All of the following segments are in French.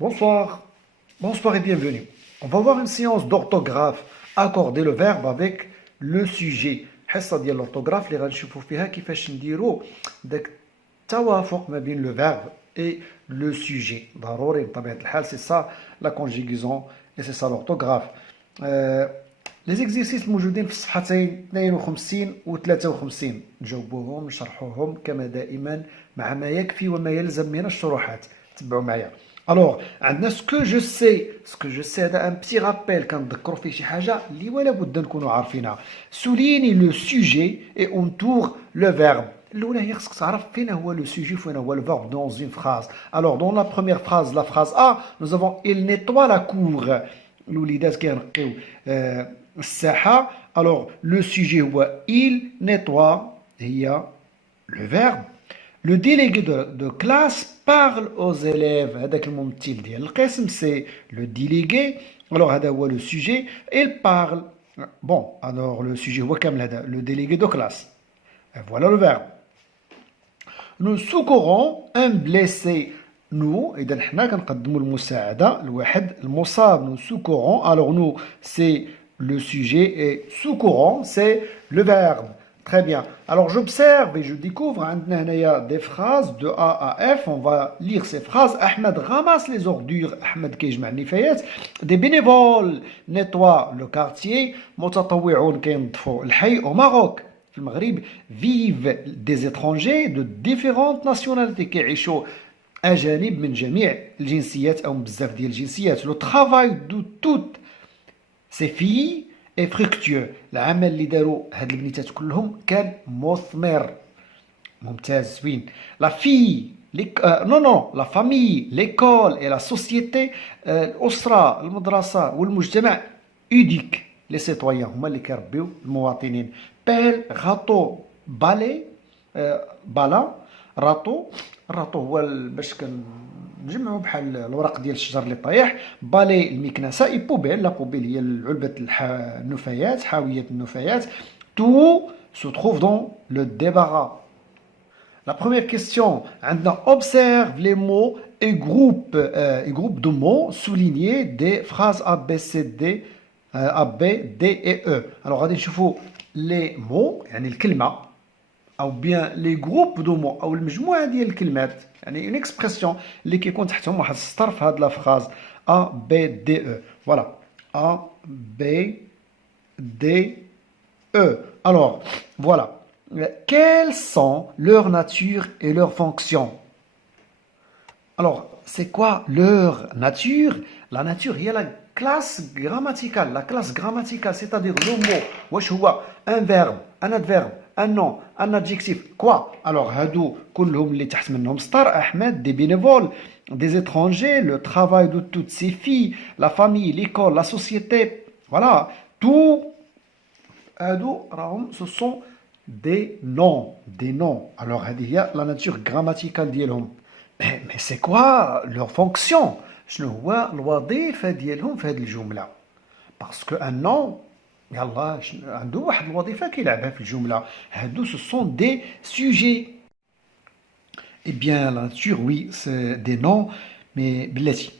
Bonsoir, bonsoir et bienvenue. On va voir une séance d'orthographe, accorder le verbe avec le sujet. حصة ديال l'orthographe اللي غنشوفوا فيها كيفاش نديروا داك التوافق ما بين le verbe et le sujet. ضروري بطبيعة الحال c'est ça la conjugaison et c'est ça l'orthographe. Les exercices موجودين في الصفحتين 52 و 53 نجاوبوهم نشرحوهم كما دائما مع ما يكفي وما يلزم من الشروحات. تبعوا معايا. Alors, عندنا ce que je sais هذا un petit rappel كنذكروا فيه شي حاجه اللي ولا بد نكونوا عارفينها. Souligne le sujet et entoure le verbe. الاولى هي خصك تعرف فين هو le sujet وفين هو le verbe dans une phrase. Alors, dans la première phrase, la phrase A, nous avons il nettoie la cour. الوليدات كينقيو الساحه. Alors, le sujet هو il nettoie هي le verbe. Le délégué de classe parle aux élèves. هذاك الممثل ديال القسم c'est le délégué. Alors هذا هو le sujet. Il parle. Bon, alors le sujet هو كامل هذا le délégué de classe. Et voilà le verbe. Nous secourons un blessé. Nous, إذا حنا كنقدموا المساعدة لواحد المصاب. Nous secourons. Alors nous, c'est le sujet et secourons, c'est le verbe. Très bien. Alors j'observe et je découvre des phrases de A à F. On va lire ces phrases. Ahmed ramasse les ordures. Ahmed كيجمع النفايات. Des bénévoles nettoient le quartier. متطوعون كينظفوا الحي. Au Maroc, في المغرب, vivent des étrangers de différentes nationalités كيعيشوا أجانب من جميع الجنسيات أو بزاف ديال الجنسيات. Le travail de toutes ces filles et fructueux. العمل اللي داروا هاد البنيتات كلهم كان مثمر ممتاز زوين. La fille la famille, l'école et la société, الأسرة المدرسة والمجتمع éduquent les citoyens هما اللي كيربيو المواطنين. Pelle, râteau, balai, bala, râteau. الراتو هو باش كنجمعوا بحال الورق ديال الشجر اللي طايح. بالي المكنسه اي بوبيل. لا بوبيل هي علبه النفايات حاويه النفايات. Tout se trouve dans le débarras. La première question, عندنا observe les mots et groupe de mots soulignés des phrases A, B, C, D, A, B, D et E. Alors غادي نشوفوا les mots يعني الكلمه او bien les groupes de mots او المجموعه ديال الكلمات يعني une expression اللي كيكون تحتهم واحد السطر في هاد لا فراز A B D E. Voilà. A B D E. Alors, voilà. Quelles sont leur nature et leur fonction? Alors, c'est quoi leur nature? La nature هي la classe grammaticale. La classe grammaticale, c'est-à-dire le mot واش هو un verbe, un adverbe, un nom, un adjectif, quoi? Alors, هادو كلهم اللي تحت منهم سطر. أحمد, des bénévoles, des étrangers, le travail de toutes ces filles, la famille, l'école, la société, voilà. Tout هادو راهم ce sont des noms, des noms. Alors, هذه هي la nature grammaticale ديالهم. Mais c'est quoi leur fonction? شنو هو الوظيفة ديالهم في هذه الجملة؟ parce que un nom يلا عنده واحد الوظيفه كيلعبها في الجمله. هادو ce sont des sujets. Eh bien la nature oui c'est des noms mais بلاتي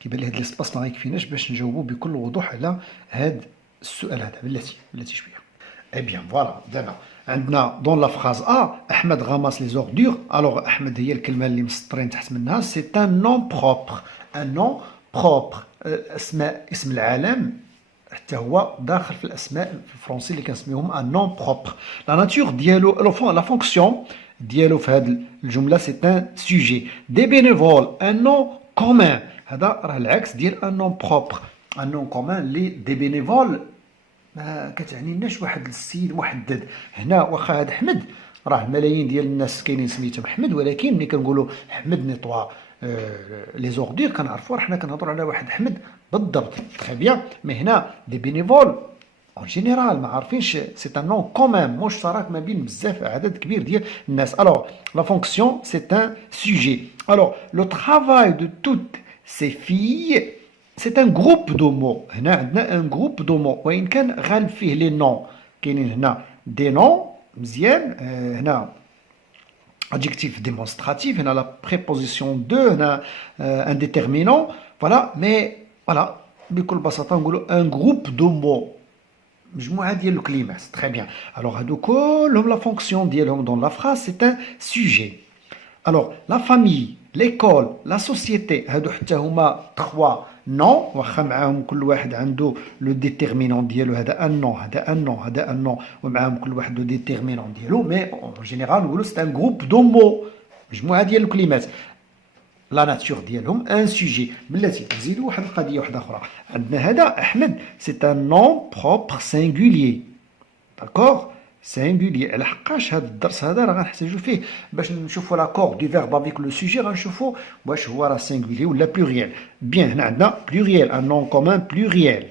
كيبان لي هاد ليسباس ما يكفيناش باش نجاوبوا بكل وضوح على هاد السؤال هذا. بلاتي شويه. Eh bien voilà دابا عندنا dans la phrase A أحمد ramasse les ordures. alors أحمد هي الكلمه اللي مسطرين تحت منها. c'est un nom propre. un nom propre. اسم العالم حتى هو داخل في الاسماء في الفرنسي اللي كنسميوهم ان نون بروبر. لا ناتور ديالو لا فونكسيون ديالو في هذه الجمله سي ان سوجي. دي بينيفول ان نون كومون. هذا راه العكس ديال ان نون بروبر. ان نون كومون اللي دي بينيفول ما كتعنيناش واحد السيد محدد. هنا واخا هذا احمد راه ملايين ديال الناس كاينين سميتهم احمد ولكن ملي كنقولوا احمد نيطوا لي زوردور كنعرفوا حنا كنهضروا على واحد احمد بالضبط. تري بيان. مي هنا دي بينيفول اون جينيرال ما عارفينش سي ان نون كومون مشترك ما بين بزاف عدد كبير ديال الناس. الوغ لا فونكسيون سي ان سوجي. الوغ لو ترافاي دو توت سي في سي ان جروب دو مو. هنا عندنا ان جروب دو مو وان كان غالب فيه لي نون. كاينين هنا دي نون مزيان. هنا adjectif démonstratif, on a la préposition de, on a un déterminant, voilà, mais voilà, بكل بساطة نقولوا un groupe de mots مجموعة ديال الكلمات. Très bien. Alors هادو كلهم la fonction ديالهم dans la phrase c'est un sujet. Alors la famille, l'école, la société هادو حتى هما 3 non واخا معاهم كل واحد عنده لو ديتيرمينون ديالو هذا ان نون هذا ان نون هذا ان نون ومعاهم كل واحد لو ديتيرمينون ديالو مي اون جينيرال نقولوا سي ان جروب دو مو مجموعه ديال الكلمات لا ناتور ديالهم ان سوجي بلاتي نزيدوا واحد القضيه واحده اخرى عندنا هذا احمد سي ان نون بروبر سينغوليي داكوغ سينغوليي على حقاش هذا الدرس هذا راه غنحتاجو فيه باش نشوفوا لاكور دو فيرب افيك لو سوجي غنشوفوا واش هو راه سينغوليي ولا بلوريال بيان هنا عندنا بلوريال ان نون كومون بلوريال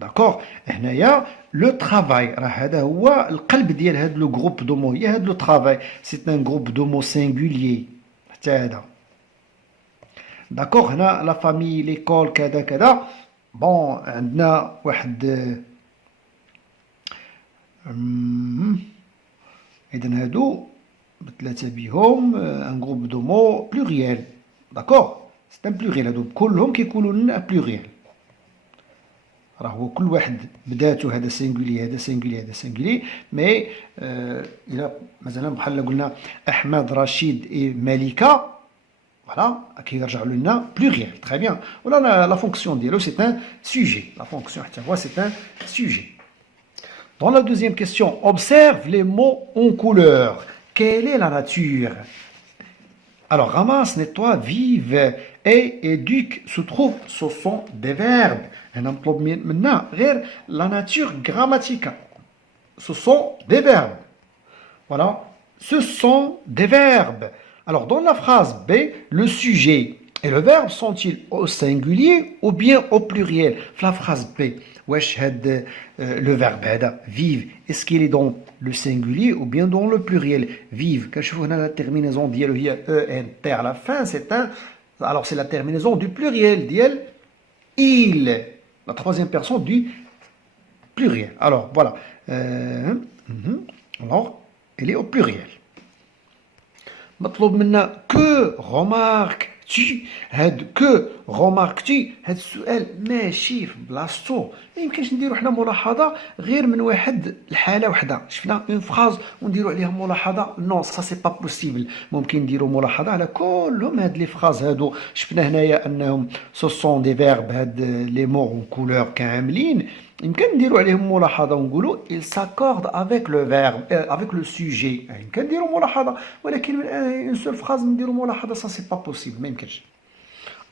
داكوغ هنايا لو ترافاي راه هذا هو القلب ديال هذا لو جروب دو مو هي هذا لو ترافاي سي ان جروب دو مو سينغوليي حتى هذا داكوغ هنا لا فامي ليكول كذا كذا بون عندنا واحد اذا هادو بثلاثه بهم ان جروب دو مو بلوريال داكوغ سي ان بلوريال هادو كلهم كيكونوا لنا بلوريال راه هو كل واحد بداتو هذا سينغولي هذا سينغولي هذا سينغولي مي الى مثلا بحال قلنا احمد رشيد ملكه فوالا كيرجعوا لنا بلوريال تري بيان ولا لا فونكسيون ديالو سي ان سوجي لا فونكسيون حتى هو سي ان سوجي. Dans la deuxième question, observe les mots en couleur. Quelle est la nature? Alors, ramasse, nettoie, vive et éduque se trouve, ce sont des verbes. Maintenant, la nature grammaticale. Ce sont des verbes. Voilà, ce sont des verbes. Alors, dans la phrase B, le sujet et le verbe sont-ils au singulier ou bien au pluriel? La phrase B. Wesh had le verbe هذا vive est-ce qu'il est dans le singulier ou bien dans le pluriel vive كنشوفوا هنا la terminaison ديالو هي ENT à la fin c'est un alors c'est la terminaison du pluriel ديال il la troisième personne du pluriel alors voilà alors elle est au pluriel مطلوب منا que remarque تي هاد كو روماركتي هاد السؤال ماشي في بلاصتو ما يمكنش نديرو حنا ملاحظه غير من واحد الحاله وحده شفنا اون فراز ونديرو عليها ملاحظه نو سا سي با بوسيبل ممكن نديرو ملاحظه على كلهم هاد لي فراز هادو شفنا هنايا انهم سو سون دي فيرب هاد لي مو اون كولور كاملين يمكن نديرو عليهم ملاحظه ونقولوا il s'accorde avec le verbe avec le sujet يمكن نديرو ملاحظه ولكن من اون سول فراز نديرو ملاحظه سا سي با بوسيبل ما يمكنش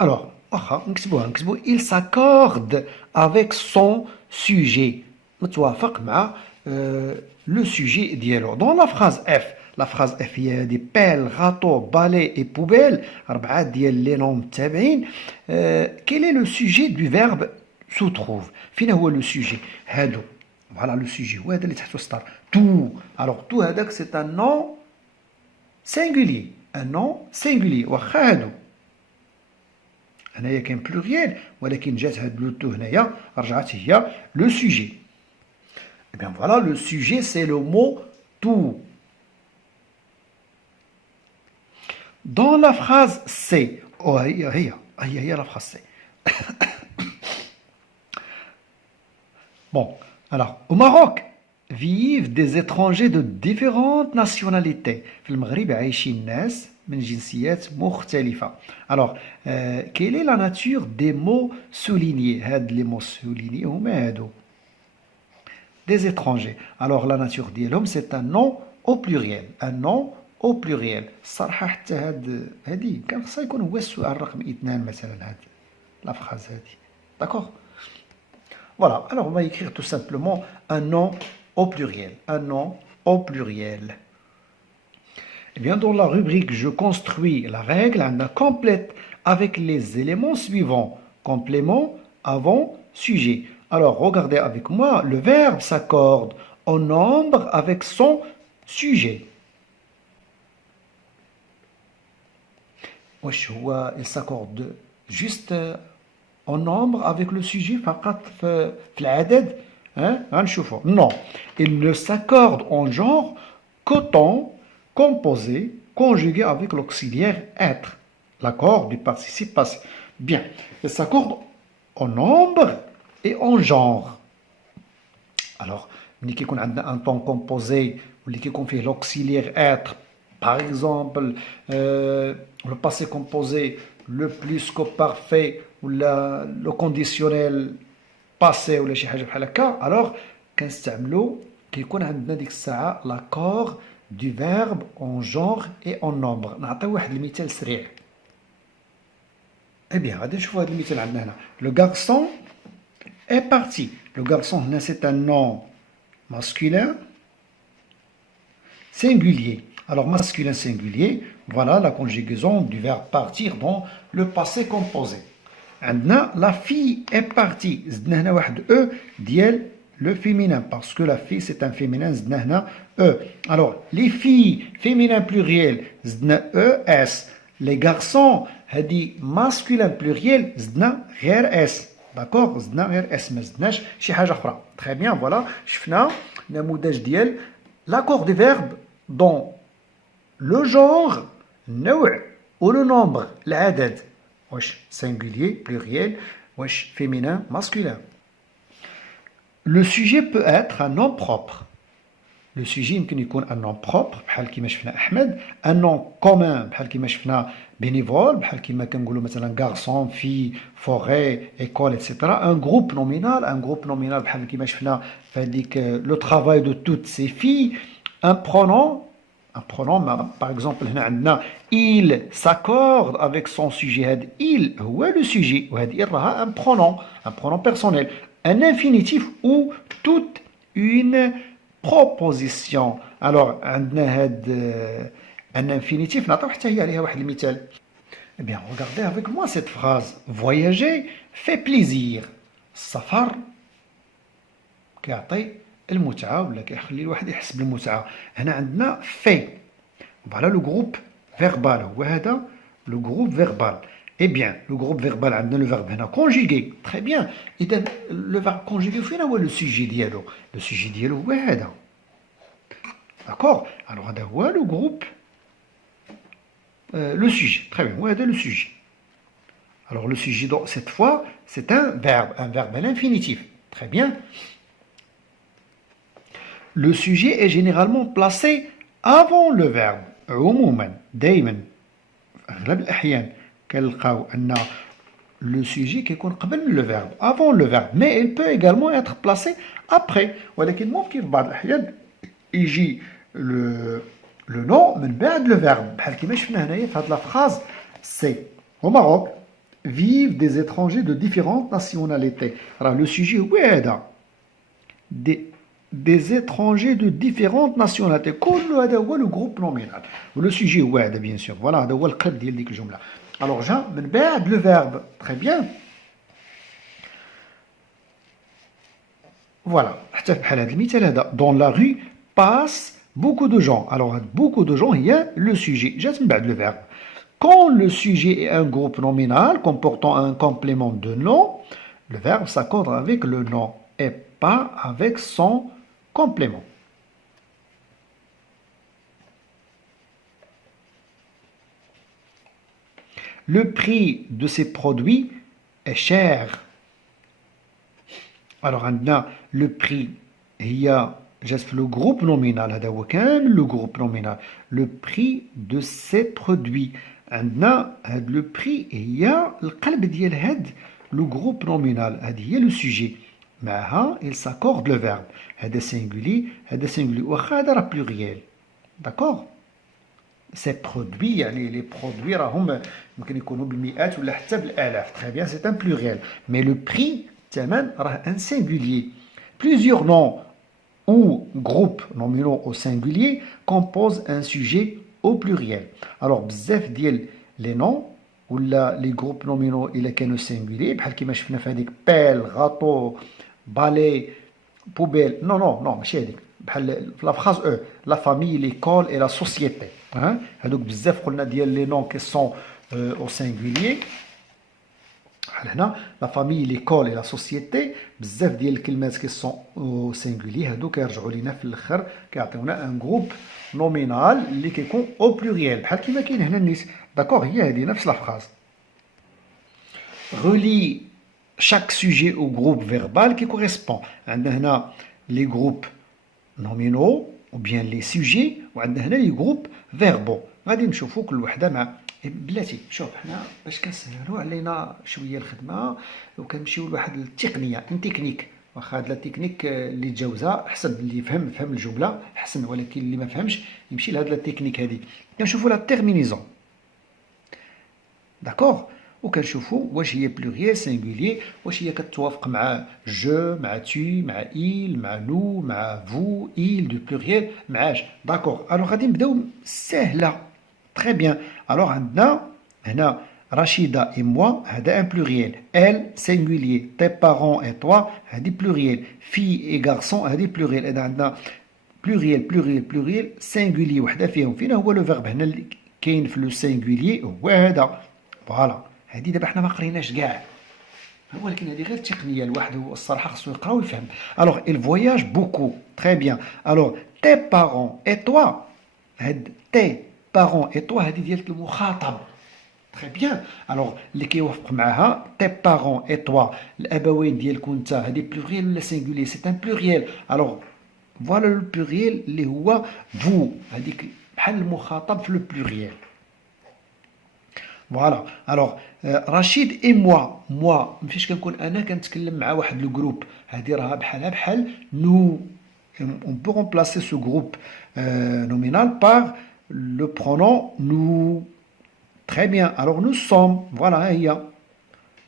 alors واخا نكتبو il s'accorde avec son sujet متوافق مع le sujet ديالو dans la phrase F la phrase F هي هادي pelle râteau balai et poubelle 4 ديال لي نون متابعين quel est le sujet du verbe se trouve فين هو لو سوجي هادو فوالا لو سوجي هو هذا اللي تحته سطر تو الوغ تو هذاك سي ان نون سينغولي ان نون سينغولي واخا هادو هنايا كاين بلوريال ولكن جات هاد لو تو هنايا رجعت هي لو سوجي اي بيان فوالا لو سوجي سي لو مو تو dans la phrase C هي la phrase C Bon, alors, au Maroc, vivent des étrangers de différentes nationalités. في المغرب عايشين ناس من جنسيات مختلفة. Alors, quelle est la nature des mots soulignés? هاد les mots soulignés هما هادو. Des étrangers. Alors, la nature ديالهم c'est un nom au pluriel. Un nom au pluriel. الصراحة حتى هادي كان خصها يكون هو السؤال رقم 2 مثلا هادي. La phrase هادي. D'accord? Voilà, alors on va écrire tout simplement un nom au pluriel. Un nom au pluriel. Et bien dans la rubrique je construis la règle, on a complète avec les éléments suivants. Complément, avant, sujet. Alors regardez avec moi, le verbe s'accorde au nombre avec son sujet. Il s'accorde juste en nombre avec le sujet فقط في العدد غنشوفوا non il ne s'accorde en genre qu'autant composé conjugué avec l'auxiliaire être, l'accord du participe passé. Bien, il s'accorde en nombre et en genre. Alors, ملي كيكون عندنا un temps composé واللي كيكون فيه l'auxiliaire être, par exemple, le passé composé, le plus que parfait ou le conditionnel passé ولا شي حاجه بحال هكا, alors كنستعملوا كيكون عندنا ديك الساعه l'accord du verbe en genre et en nombre. نعطيو واحد المثال سريع. Eh bien, غادي نشوفوا هذا المثال عندنا هنا. Le garçon est parti. Le garçon هنا c'est un nom masculin singulier. Alors masculin singulier, voilà la conjugaison du verbe partir dans le passé composé. عندنا la fille est partie. زدنا هنا واحد e ديال le féminin parce que la fille c'est un féminin. زدنا هنا e. Alors les filles féminin pluriel زدنا es. Les garçons هذه masculin pluriel زدنا غير s. D'accord, زدنا غير اس, ما زدناش شي حاجه اخرى. Très bien, voilà, شفنا نموذج ديال l'accord du verbe dans le genre, النوع ou le nombre, العدد. واش singulier, pluriel, واش féminin, masculin. Le sujet peut être un nom propre. Le sujet يمكن يكون un nom propre بحال كيما شفنا احمد, un nom commun بحال كيما شفنا bénévole بحال كيما كنقولوا مثلا garçon, fille, forêt, école, etc. Un groupe nominal بحال كيما شفنا في هذيك le travail de toutes ces filles. Un pronom par exemple هنا عندنا il s'accorde avec son sujet. هذا il هو le sujet وهذه راها un pronom personnel. Un infinitif ou toute une proposition. Alors عندنا هاد un infinitif نعطيو حتى هي عليها واحد المثال. Eh bien, regardez avec moi cette phrase. Voyager fait plaisir. السفر كيعطي المتعة ولا كيخلي الواحد يحس بالمتعة. هنا عندنا fait. Voilà le groupe verbal. هو هذا le groupe verbal. Eh bien, le groupe verbal عندنا le verbe هنا conjugué. Très bien. إذا le verbe conjugué فين هو le sujet ديالو؟ Le sujet ديالو هو هذا. D'accord? Alors هذا هو le groupe le sujet. Très bien. Ouais, le sujet. Alors le sujet, cette fois, c'est un verbe à l'infinitif. Très bien. Le sujet est généralement placé avant le verbe. عموما دائما أغلب الأحيان كنلقاو أن le sujet كيكون قبل le verbe, avant le verbe, mais il peut également être placé après. ولكن ممكن في بعض الأحيان يجي le nom من بعد le verbe. بحال كيما شفنا هنايا في هذه la phrase, c'est au Maroc vivent des étrangers de différentes nationalités. Alors le sujet هو هذا des étrangers de différentes nationalités. كل هذا هو le groupe nominal. Le sujet هو هذا bien sûr. Voilà هذا هو القلب ديال ديك الجملة. Alors جا من بعد le verbe. Très bien. Voilà. حتى بحال هذا المثال هذا. Dans la rue passe beaucoup de gens. Alors, beaucoup de gens, il y a le sujet. J'ai le verbe. Quand le sujet est un groupe nominal comportant un complément de nom, le verbe s'accorde avec le nom et pas avec son complément. Le prix de ces produits est cher. Alors, le prix, il y a le groupe nominal, le groupe nominal, le prix de ces produits. Le prix, il y a le groupe nominal, il y a le sujet. Mais il s'accorde le verbe. C'est singulier, ou pluriel. D'accord? Ces produits, les produits, très bien, c'est un pluriel. Mais le prix, c'est un singulier. Plusieurs noms ou groupes nominaux au singulier composent un sujet au pluriel. Alors, bzaf ديال les noms ou les groupes nominaux إلا كانوا singuliers بحال كيما شفنا في هذيك pelle, râteau, balai, poubelle. Non, ماشي هذيك. بحال في la phrase E, la famille, l'école et la société. هذوك بزاف قلنا ديال les noms qui sont au singulier. la famille, l'école et la société, بزاف ديال الكلمات qui sont au singulier هادو كيرجعوا لينا في الاخر كيعطيونا un groupe nominal اللي كيكون au pluriel بحال كيما كاين هنا الناس. داكوغ هي هذه نفس la phrase. Relie chaque sujet au groupe verbal qui correspond. عندنا هنا les groupes nominaux ou bien les sujets وعندنا هنا les groupes verbaux. غادي نشوفوا كل وحده مع بلاتي. شوف حنا باش كنسهلوا علينا شويه الخدمه وكنمشيو لواحد التقنيه ان تكنيك. واخا هاد لا تكنيك اللي تجاوزها احسن، اللي فهم الجمله احسن، ولكن اللي ما فهمش يمشي لهاد لا تكنيك هادي. كنشوفوا لا تيرمينيزون داكوغ وكنشوفوا واش هي بلوريال سينغولير، واش هي كتوافق مع جو مع tu مع il مع nous مع vous il دو بلوريال معاش. داكوغ الوغ غادي نبداو سهله. تري بيان. الوغ عندنا هنا Rachida et moi هذا ان بلوريال، elle singulier، tes parents et toi هذه بلوريال، fille et garçon هذه بلوريال. اذا عندنا بلوريال بلوريال بلوريال سينغولي وحده فيهم. فين هو لو فيرب هنا اللي كاين في لو سينغولي؟ هو هذا. فوالا هذه دابا حنا ما قريناش كاع، ولكن هذه غير تقنيه الواحد هو الصراحه خصو يقرا ويفهم. الوغ il voyage beaucoup. تري بيان. الوغ tes parents et toi هاد tes parents et toi هذه ديال المخاطب. تري بيان. الوغ اللي كيوافق معاها tes parents et toi الابوين ديالك وانت هذه بلوريال ولا سينغولي؟ سي ان بلوريال. الوغ فوالا لو بلوريال اللي هو vous، هذيك بحال المخاطب في لو بلوريال. فوالا. الوغ رشيد اي موا فاش كنكون انا كنتكلم مع واحد لو جروب، هذه راها بحال نو. on peut remplacer ce groupe nominal par le pronom nous. Très bien. Alors nous sommes, voilà هي.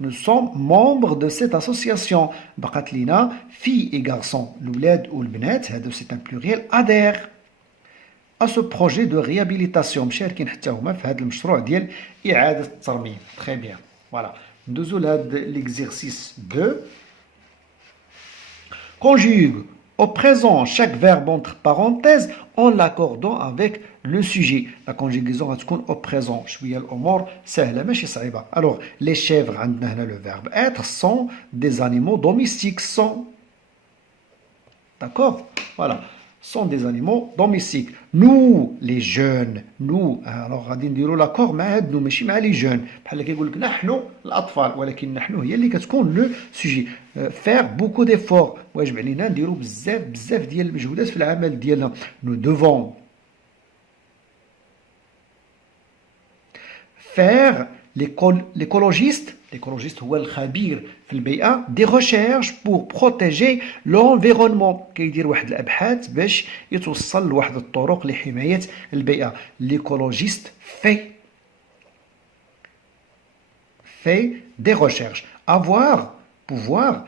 Nous sommes membres de cette association. بقات لينا filles et garçons، الولاد والبنات هذا c'est un pluriel adhère à ce projet de réhabilitation. مشاركين حتى هما في هذا المشروع ديال إعادة الترميم. Très bien. Voilà. ندوزو لهاد l'exercice 2. Conjugue au présent chaque verbe entre parenthèses en l'accordant avec le sujet. La conjugaison غتكون au présent. شوية الأمور سهلة ماشي صعيبة. Alors les chèvres عندنا هنا le verbe être sont des animaux domestiques. Sont. D'accord? Voilà. Sont des animaux domestiques. Nous les jeunes. Nous. Alors غادي نديرو لاكور مع هاد نو ماشي مع لي جون. بحال كيقول لك نحن الأطفال، ولكن نحن هي اللي كتكون لو سوجي. faire beaucoup d'efforts. واجب علينا نديرو بزاف ديال المجهودات في العمل ديالنا. Nous devons faire l'écologiste هو الخبير في البيئة des recherches pour protéger l'environnement. كيدير واحد الأبحاث باش يتوصل لواحد الطرق لحماية البيئة. l'écologiste fait des recherches. avoir pouvoir.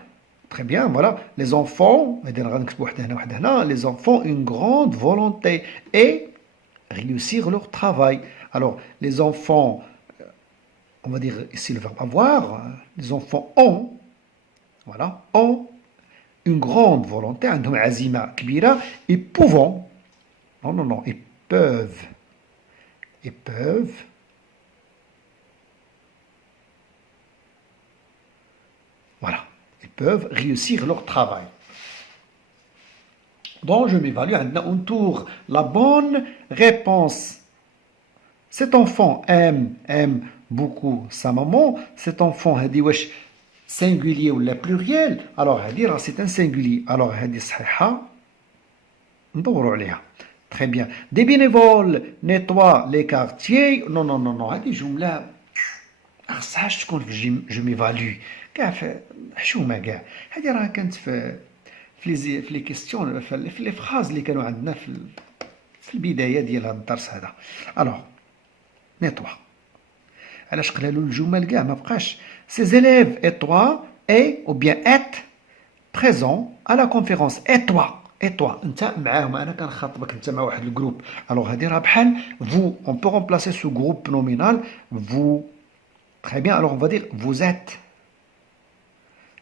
Très bien, voilà. Les enfants, les enfants ont une grande volonté et réussir leur travail. Alors, les enfants, on va dire ici le verbe avoir, les enfants ont, voilà, ont une grande volonté, عندهم عزيمة كبيرة et pouvons, non, ils peuvent, voilà. Ils peuvent réussir leur travail. Donc, je m'évalue. On tourne la bonne réponse. Cet enfant aime beaucoup sa maman. Cet enfant, c'est singulier ou la pluriel. Alors, c'est un singulier. Alors, très bien. Des bénévoles nettoient les quartiers. Non. Je m'évalue. كاع في حشومه كاع. هذه راه كانت في لي كيستيون في لي فراز اللي كانوا عندنا في البدايه ديال هذا الدرس هذا. الوغ نيطوا علاش قلالوا الجمل كاع ما بقاش. ces élèves et toi et ou bien être présent à la conférence. et toi انت معاهم، انا كنخاطبك انت مع واحد الجروب. الوغ هذه راه بحال vous. on peut remplacer ce groupe nominal vous. très bien. alors on va dire vous êtes.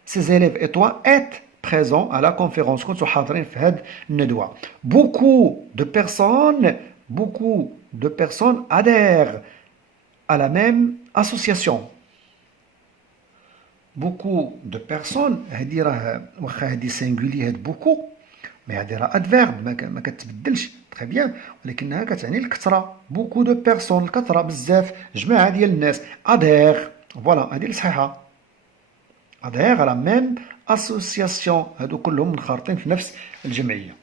Ces élèves et toi êtes présents à la conférence. كنتو حاضرين في هاد الندوة. Beaucoup de personnes adhèrent à la même association. beaucoup de personnes هذه راه واخا هذه singulier هاد beaucoup مي هذه راه adverb ما كتبدلش très bien ولكنها كتعني الكثرة beaucoup de personnes الكثرة بزاف جماعة ديال الناس adhère فوالا هذه الصحيحة adhère à la même association هادو كلهم منخرطين في نفس الجمعية.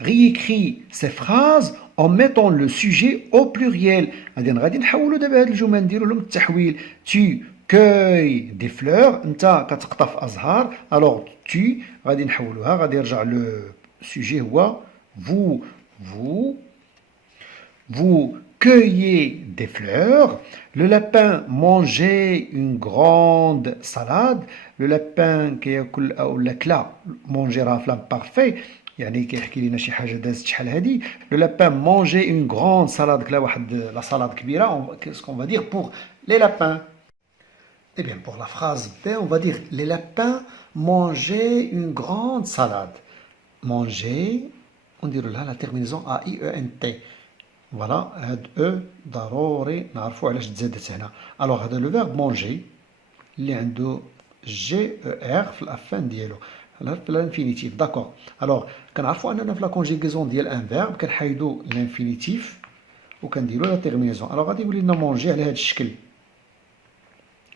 Réécris ces phrases en mettant le sujet au pluriel. غادي نحولوا دابا هاد الجمل نديروا لهم التحويل. Tu cueilles des fleurs. انت كتقطف ازهار. Alors tu غادي نحولوها غادي يرجع لو sujet هو vous cueillez des fleurs. Le lapin mangeait une grande salade. Le lapin كياكل او كلا manger راه في l'imparfait يعني كيحكي لنا شي حاجه دازت شحال هادي. لو لابان مونجي اون غروند سالاد كلا واحد لا سالاد كبيره. qu'est-ce qu'on va dire pour les lapins? Eh bien pour la phrase B on va dire les lapins mangeaient une grande salade. manger ونديروا لها لا terminaison a i e n t. فوالا هاد او ضروري نعرفوا علاش تزادت هنا. الوغ هذا لو فيرب مونجي اللي عنده جي او ار في الافان ديالو في الانفينيتيف. داكور. الوغ كنعرفوا اننا في لا كونجيغيزون ديال ان فيرب كنحيدوا الانفينيتيف وكنديروا لا تيرمينيزون. الوغ غادي يولي لنا مونجي على هذا الشكل.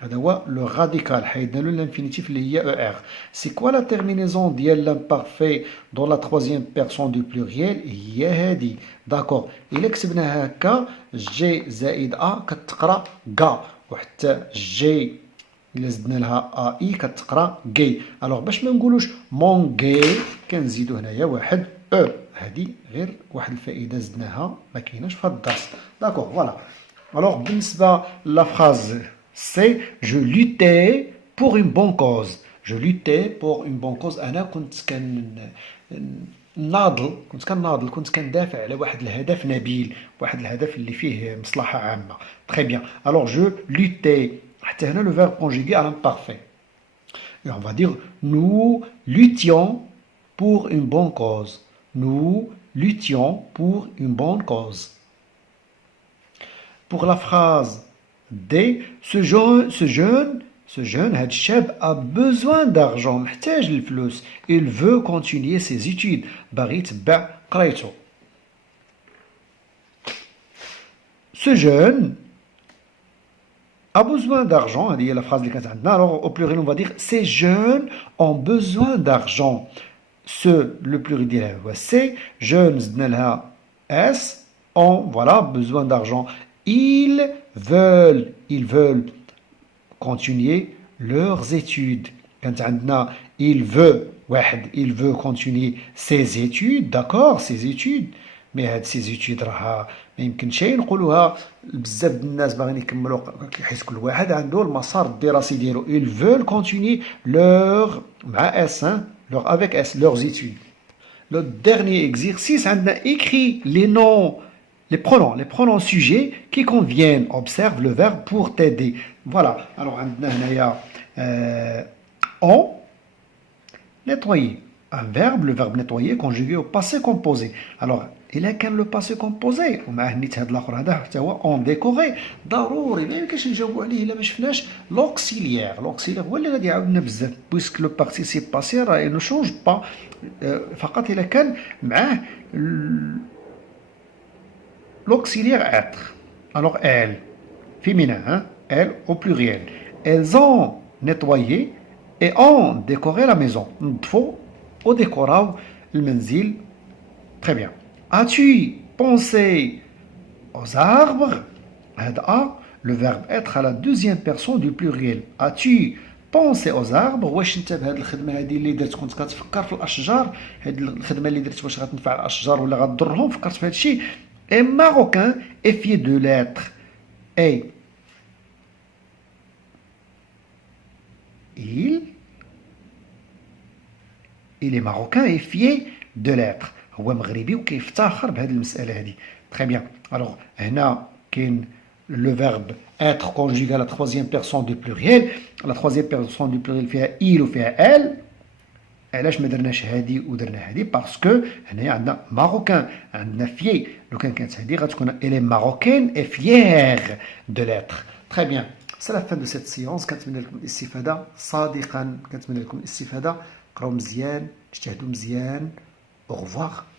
هذا هو لو راديكال حيدنا له الانفينيتيف اللي هي او ار. سي كوا لا تيرمينيزون ديال لامبارفي دون لا تروازيام بيرسون دو بلوريال هي هذه. داكور. الا كتبناها هكا جي زائد ا كتقرا كا وحتى جي إلا زدنا لها ا اي كتقرا كي. الوغ باش ما نقولوش مون كي كنزيدو هنايا واحد او. هادي غير واحد الفائده زدناها ما كايناش في هاد الدرس. داكور فوالا. الوغ بالنسبه لا فراز سي جو لوتي بور اون بون كوز. جو لوتي بور اون بون كوز. انا كنت كنت كندافع على واحد الهدف نبيل واحد الهدف اللي فيه مصلحه عامه. تري بيان. الوغ جو لوتي حتى هنا le verbe conjugué à l'imparfait. Et on va dire nous luttions pour une bonne cause. Nous luttions pour une bonne cause. Pour la phrase D, ce jeune هاد الشاب a besoin d'argent محتاج الفلوس. Il veut continuer ses études. باغي يتبع قرايته. Ce jeune a besoin d'argent. هذه هي la phrase اللي كانت عندنا. Alors au pluriel on va dire ces jeunes ont besoin d'argent. Ce le pluriel ديالها هو ces jeunes زدنا لها s ont voilà besoin d'argent. Ils veulent continuer leurs études. كانت عندنا il veut continuer ses études. D'accord, ses études. مي هاد سي زيتود راه ما يمكنش نقولوها بزاف د الناس باغيين يكملوا حيت كل واحد عنده المسار الدراسي ديالو. ils veulent continuer leur مع اس leur avec s leurs études. Le dernier exercice عندنا écrit les noms les pronoms sujets qui conviennent. Observe le verbe pour t'aider. Voilà. Alors عندنا هنايا on nettoyer. Un verbe, le verbe nettoyer conjugué au passé composé. Alors إلا كان لو باسي كومبوزي ومعاه نيت هاد الاخر هذا حتى هو اون ديكوري ضروري ما يمكنش نجاوبوا عليه الا ما شفناش لوكسيليير. لوكسيليير هو اللي غادي يعاودنا بزاف بويسك لو بارتيسيب باسي راه نو شونج با فقط الا كان معاه لوكسيليير اتر. الوغ ال féminin elles au pluriel. Elles ont nettoyé et ont décoré la maison. نظفوا وديكوراو المنزل. Très bien. As-tu pensé aux arbres? Le verbe être à la deuxième personne du pluriel. As-tu pensé aux arbres? واش انت بهاد الخدمه هذه اللي درت كنت كتفكر في الاشجار؟ هاد الخدمه اللي درت واش غتنفع الاشجار ولا غتضرهم؟ فكرت في هذا الشيء. Un Marocain est fier de l'être. Et il est marocain et fier de l'être. هو مغربي وكيفتخر بهذه المسألة هذه. Très bien. Alors هنا كاين le verbe être conjugué à la troisième personne du pluriel. La troisième personne du pluriel فيها il وفيها elle. علاش ما درناش هذه ودرنا هذه؟ باسكو هنايا عندنا ماروكان عندنا فيي. لو كانت هذه غتكون elle est marocaine et fière de l'être. Très bien. C'est la fin de cette séance. كنتمنى لكم الاستفادة صادقا. كنتمنى لكم الاستفادة. قراو مزيان، اجتهدوا مزيان. Au revoir.